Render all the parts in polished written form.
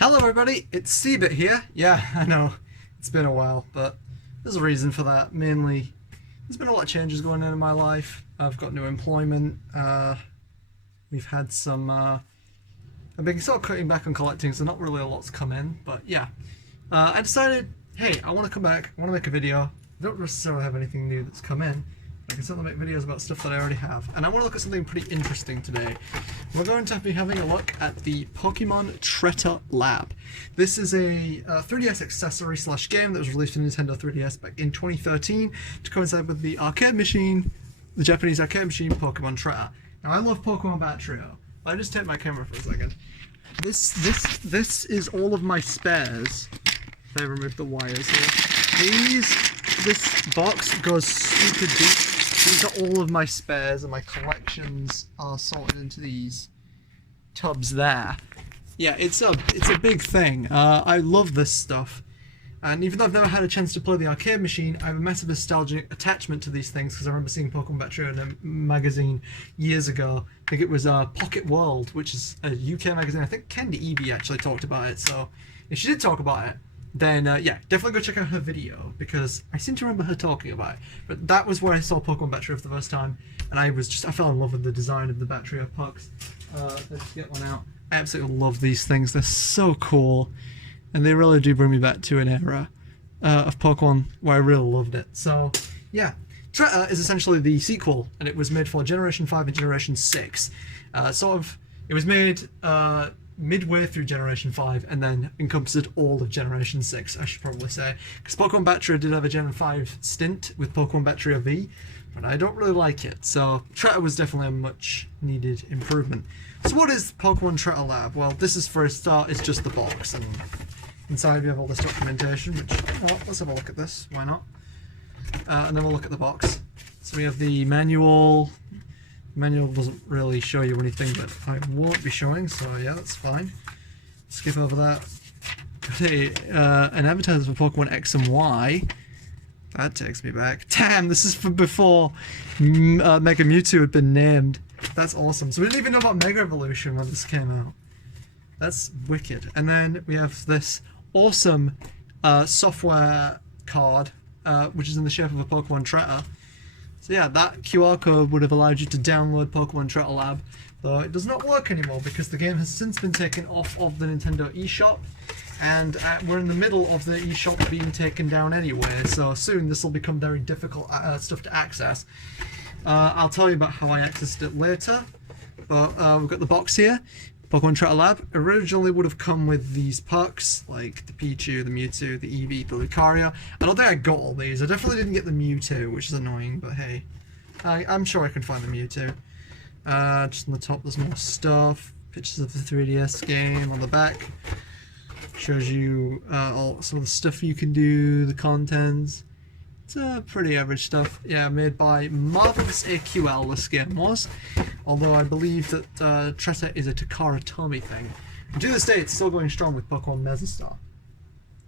Hello everybody, it's seabit here. Yeah, I know, it's been a while, but there's a reason for that. Mainly, there's been a lot of changes going on in my life. I've got new employment, we've had some, I've been sort of cutting back on collecting, so not really a lot's come in, but yeah. I decided, hey, I want to come back, I want to make a video. I don't necessarily have anything new that's come in. I can certainly make videos about stuff that I already have. And I want to look at something pretty interesting today. We're going to be having a look at the Pokemon Tretta Lab. This is a 3DS accessory slash game that was released for Nintendo 3DS back in 2013 to coincide with the arcade machine, the Japanese arcade machine Pokemon Tretta. Now I love Pokemon Battery, but I just take my camera for a second. This is all of my spares. If I remove the wires here. This box goes super deep. These are all of my spares, and my collections are sorted into these tubs there. Yeah, it's a big thing. I love this stuff, and even though I've never had a chance to play the arcade machine, I have a massive nostalgic attachment to these things because I remember seeing Pokemon Battery in a magazine years ago. I think it was Pocket World, which is a UK magazine. I think Candy Evie actually talked about it. So if she did talk about it, then yeah, definitely go check out her video, because I seem to remember her talking about it. But that was where I saw Pokemon Battery for the first time, and I fell in love with the design of the Battery pucks. Let's get one out. I absolutely love these things. They're so cool, and they really do bring me back to an era of Pokemon where I really loved it. So yeah, Tretta is essentially the sequel, and it was made for Generation 5 and Generation 6. It was made midway through Generation 5 and then encompassed all of Generation 6, I should probably say. Because Pokemon Battery did have a Gen 5 stint with Pokemon Battery V, but I don't really like it. So Tretta was definitely a much needed improvement. So what is Pokemon Tretta Lab? Well, this is, for a start, it's just the box, and inside we have all this documentation, which, well, let's have a look at this, why not? And then we'll look at the box. So we have the manual. Manual doesn't really show you anything, but I won't be showing, so yeah, that's fine. Skip over that. An advertisement for Pokemon X and Y. That takes me back. Damn, this is from before Mega Mewtwo had been named. That's awesome. So we didn't even know about Mega Evolution when this came out. That's wicked. And then we have this awesome software card, which is in the shape of a Pokemon Tretta. So yeah, that QR code would have allowed you to download Pokemon Tretta Lab, though it does not work anymore because the game has since been taken off of the Nintendo eShop, and we're in the middle of the eShop being taken down anyway, so soon this will become very difficult stuff to access. I'll tell you about how I accessed it later, but we've got the box here. Pokemon Tretta Lab originally would have come with these pucks, like the Pichu, the Mewtwo, the Eevee, the Lucario. I don't think I got all these. I definitely didn't get the Mewtwo, which is annoying, but hey. I'm sure I can find the Mewtwo. Just on the top there's more stuff. Pictures of the 3DS game. On the back shows you some of the stuff you can do, the contents. It's pretty average stuff. Yeah, made by Marvelous AQL, this game was. Although I believe that Tretta is a Takara Tomy thing. And to this day, it's still going strong with Pokemon Mesostar.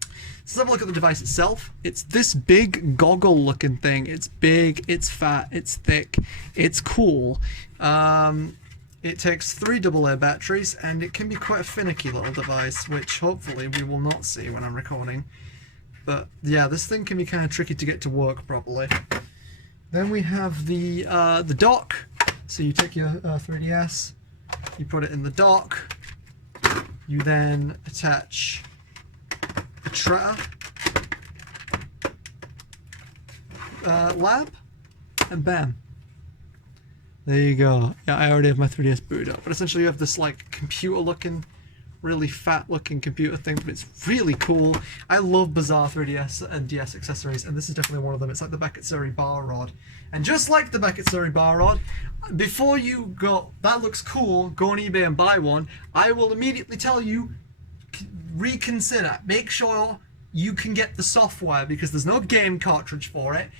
So let's have a look at the device itself. It's this big goggle-looking thing. It's big, it's fat, it's thick, it's cool. It takes 3 AA batteries, and it can be quite a finicky little device, which hopefully we will not see when I'm recording. But yeah, this thing can be kind of tricky to get to work properly. Then we have the dock. So you take your 3DS, you put it in the dock, you then attach the Tretta Lab, and bam. There you go. Yeah, I already have my 3DS booted up, but essentially you have this like computer-looking, really fat-looking computer thing, but it's really cool. I love bizarre 3DS and DS accessories, and this is definitely one of them. It's like the Beckett-Seri bar rod. And just like the Beckett-Seri bar rod, before you go, that looks cool, go on eBay and buy one, I will immediately tell you, reconsider. Make sure you can get the software, because there's no game cartridge for it,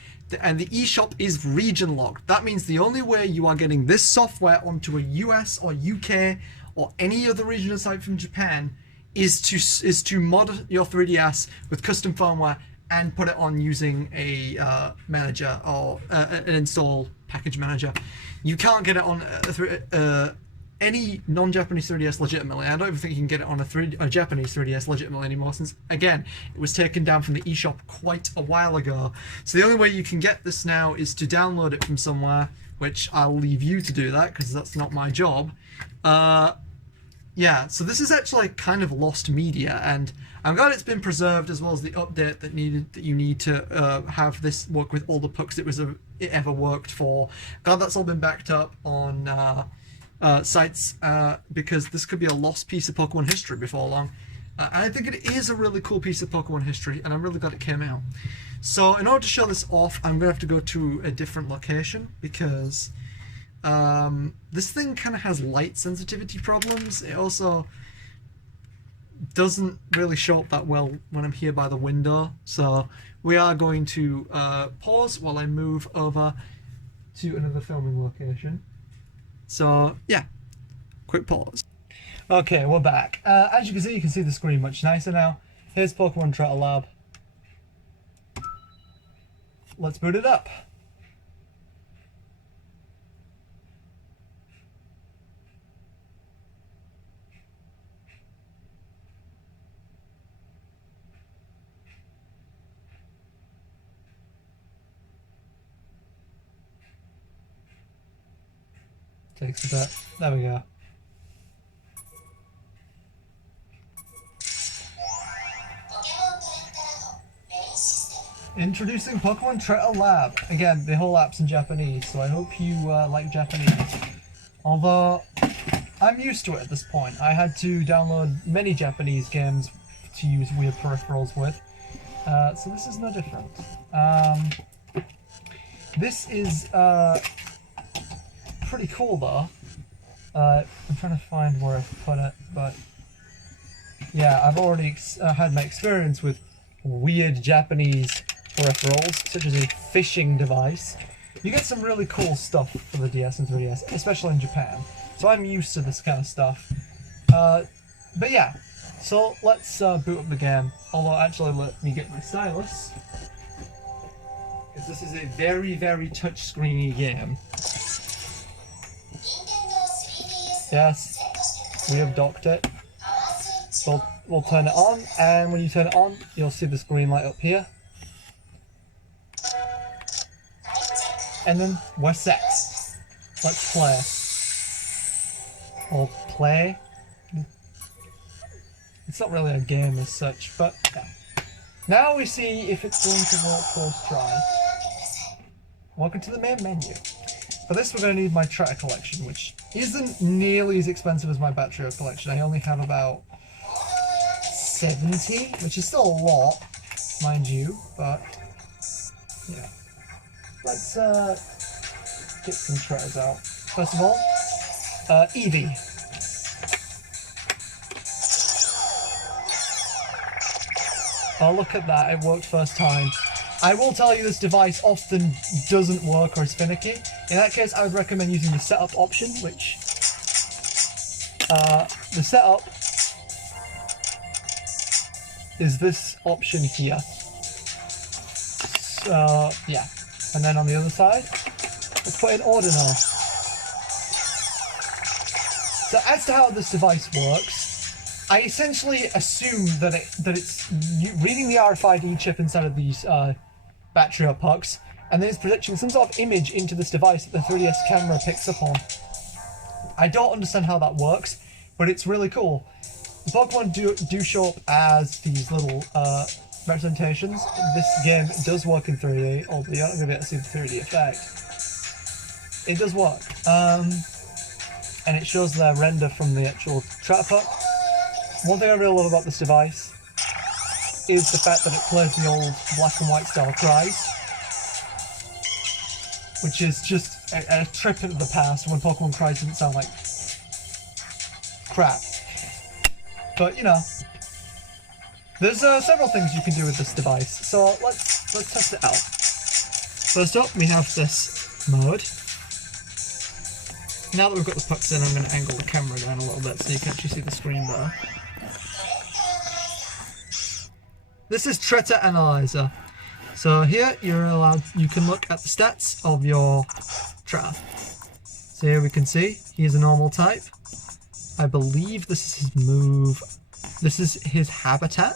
and the eShop is region locked. That means the only way you are getting this software onto a US or UK or any other regional site from Japan is to mod your 3DS with custom firmware and put it on using a manager or an install package manager. You can't get it on any non-Japanese 3DS legitimately. I don't even think you can get it on a Japanese 3DS legitimately anymore, since, again, it was taken down from the eShop quite a while ago. So the only way you can get this now is to download it from somewhere, which I'll leave you to do that, because that's not my job. Yeah, so this is actually kind of lost media, and I'm glad it's been preserved, as well as the update that you need to have this work with all the pucks it ever worked for. Glad that's all been backed up on sites, because this could be a lost piece of Pokemon history before long. And I think it is a really cool piece of Pokemon history, and I'm really glad it came out. So in order to show this off, I'm going to have to go to a different location, because this thing kind of has light sensitivity problems. It also doesn't really show up that well when I'm here by the window. So we are going to pause while I move over to another filming location. So yeah, quick pause. Okay, we're back. As you can see the screen much nicer now. Here's Pokemon Tretta Lab. Let's boot it up. Takes a bit. There we go. Introducing Pokemon Tretta Lab. Again, the whole app's in Japanese, so I hope you like Japanese. Although, I'm used to it at this point. I had to download many Japanese games to use weird peripherals with. So this is no different. This is pretty cool though. I'm trying to find where I've put it, but yeah, I've already had my experience with weird Japanese peripherals, such as a fishing device. You get some really cool stuff for the DS and 3DS, especially in Japan. So I'm used to this kind of stuff. But yeah, so let's boot up the game. Although actually let me get my stylus, because this is a very, very touchscreeny game. Yes, we have docked it. So we'll turn it on, and when you turn it on, you'll see the screen light up here. And then we're set. Let's play. Or play. It's not really a game as such, but yeah. Now we see if it's going to work first try. Welcome to the main menu. For this we're going to need my Tretta collection, which isn't nearly as expensive as my Batterio collection. I only have about 70, which is still a lot, mind you, but yeah. Let's get some Trettas out. First of all, Eevee. Oh, look at that, it worked first time. I will tell you this device often doesn't work or is finicky. In that case, I would recommend using the setup option, which the setup is this option here. So yeah, and then on the other side, let's put in Ordinal. So as to how this device works, I essentially assume that it's reading the RFID chip inside of these Batterio pucks, and then it's projecting some sort of image into this device that the 3DS camera picks up on. I don't understand how that works, but it's really cool. The Pokemon do show up as these little representations. This game does work in 3D, although you're not going to be able to see the 3D effect. It does work. And it shows the render from the actual Tretta puck. One thing I really love about this device is the fact that it plays the old black and white style cries, which is just a trip into the past when Pokemon cries didn't sound like crap. But you know, there's several things you can do with this device, so let's test it out. First up, we have this mode. Now that we've got the pucks in, I'm going to angle the camera down a little bit so you can actually see the screen there. This is Tretta Analyzer. So here you can look at the stats of your Tretta. So here we can see he's a normal type. I believe this is his move. This is his habitat.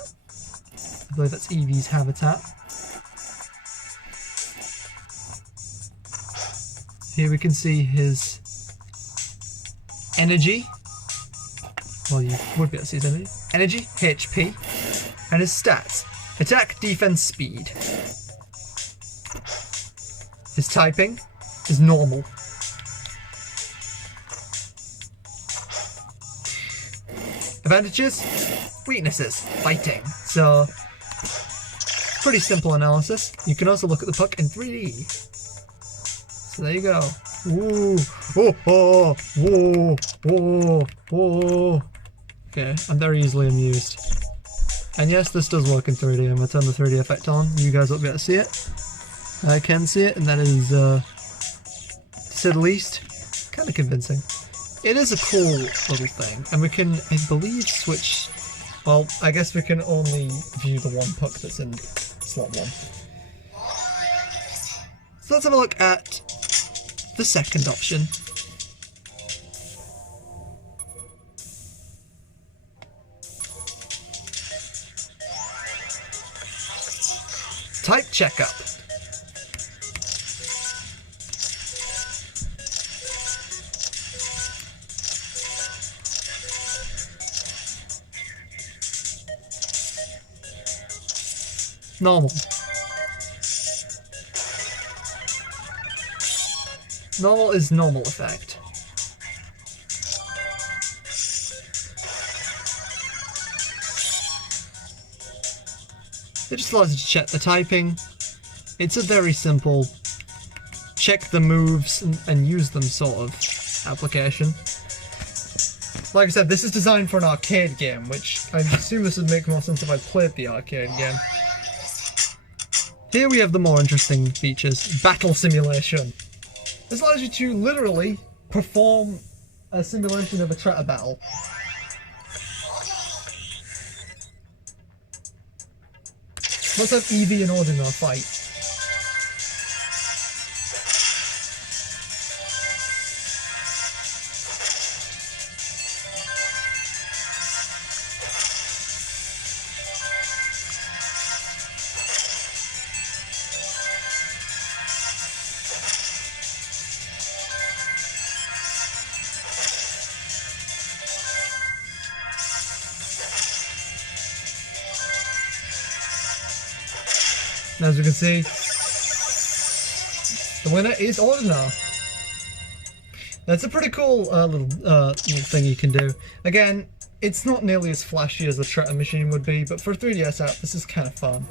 I believe that's Eevee's habitat. Here we can see his energy. Well, you would be able to see his energy. Energy, HP, and his stats. Attack, defense, speed. His typing is normal. Advantages, weaknesses, fighting. So, pretty simple analysis. You can also look at the puck in 3D. So there you go. Ooh, oh, oh, whoa, whoa, whoa. Okay, I'm very easily amused. And yes, this does work in 3D. I'm going to turn the 3D effect on. You guys won't be able to see it. I can see it, and that is, to say the least, kind of convincing. It is a cool little thing, and we can, I believe, switch... Well, I guess we can only view the one puck that's in slot 1. So let's have a look at the second option. Type checkup. Normal. Normal is normal effect. It just allows you to check the typing. It's a very simple check the moves and use them sort of application. Like I said, this is designed for an arcade game, which I assume this would make more sense if I played the arcade game. Here we have the more interesting features. Battle simulation. This allows you to literally perform a simulation of a Tretta battle. Let's have Eevee and Ordinal fight. As you can see, the winner is Ordinal. That's a pretty cool little thing you can do. Again, it's not nearly as flashy as the Tretta machine would be, but for a 3DS app, this is kind of fun.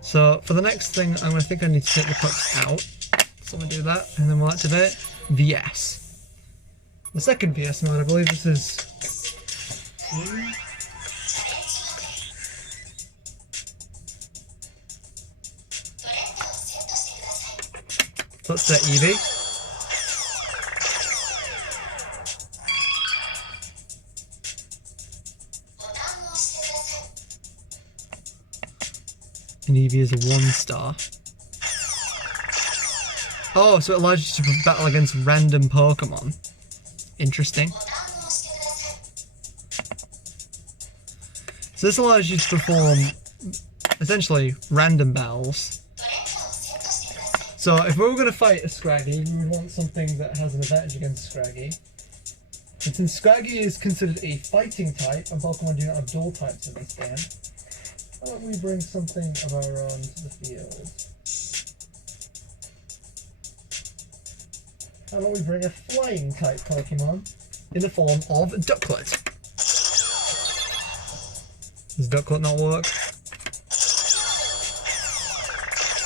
So for the next thing, I think I need to take the pucks out. So I'm going to do that, and then we'll activate VS. The second VS mode, I believe this is... Let's set Eevee. And Eevee is a 1-star. Oh, so it allows you to battle against random Pokemon. Interesting. So this allows you to perform essentially random battles. So if we were going to fight a Scraggy, we would want something that has an advantage against Scraggy. And since Scraggy is considered a fighting type, and Pokemon do not have dual types in this game, how about we bring something of our own to the field? How about we bring a flying type Pokemon in the form of Ducklet? Does Ducklet not work?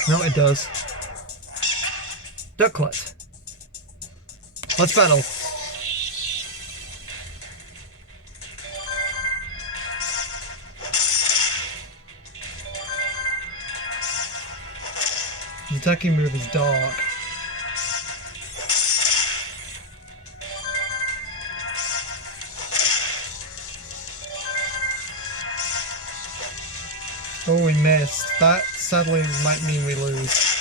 No, it does. Ducklet. Let's battle. His attacking move is Dark. Oh, we missed. That sadly might mean we lose.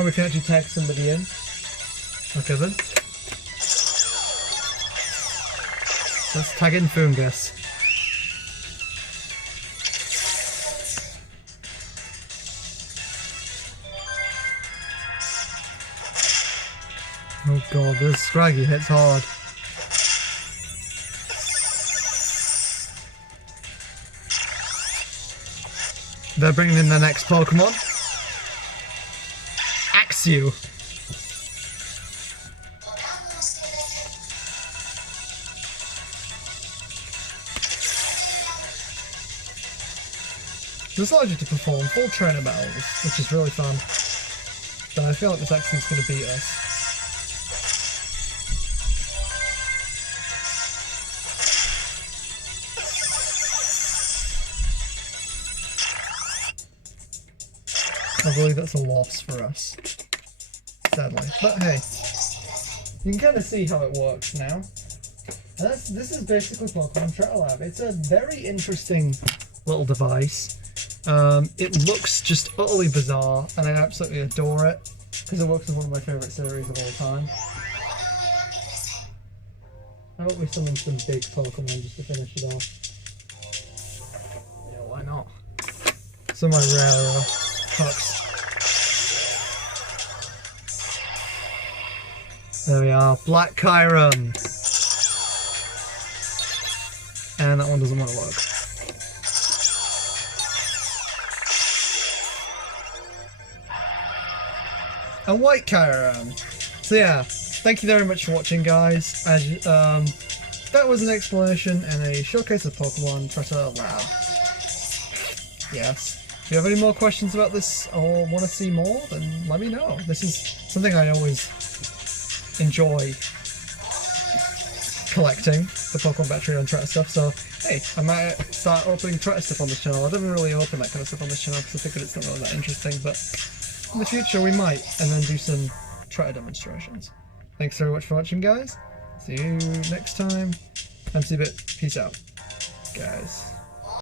Oh, we can actually tag somebody in. Okay then. Let's tag in Fungus. Oh god, this Scraggy hits hard. They're bringing in the next Pokemon. Axew. This allows you to perform full trainer battles, which is really fun. But I feel like this Axew's going to beat us. I believe that's a loss for us, sadly. But hey, you can kind of see how it works now. And this is basically Pokemon Tretta Lab. It's a very interesting little device. It looks just utterly bizarre, and I absolutely adore it, because it works as one of my favourite series of all time. How about we summon some big Pokemon just to finish it off? Yeah, why not? Some of my rare pucks. There we are, Black Chiron. And that one doesn't want to work. A White Chiron. So yeah, thank you very much for watching, guys. That was an explanation and a showcase of Pokemon Tretta Lab. Yes. If you have any more questions about this or want to see more, then let me know. This is something I always enjoy collecting, the Pokemon battery on Tretta stuff, so hey, I might start opening Tretta stuff on this channel. I don't really open that kind of stuff on this channel because I figured it's not really that interesting, but in the future we might, and then do some Tretta demonstrations. Thanks very much for watching, guys. See you next time. I'm seabit. Peace out, guys.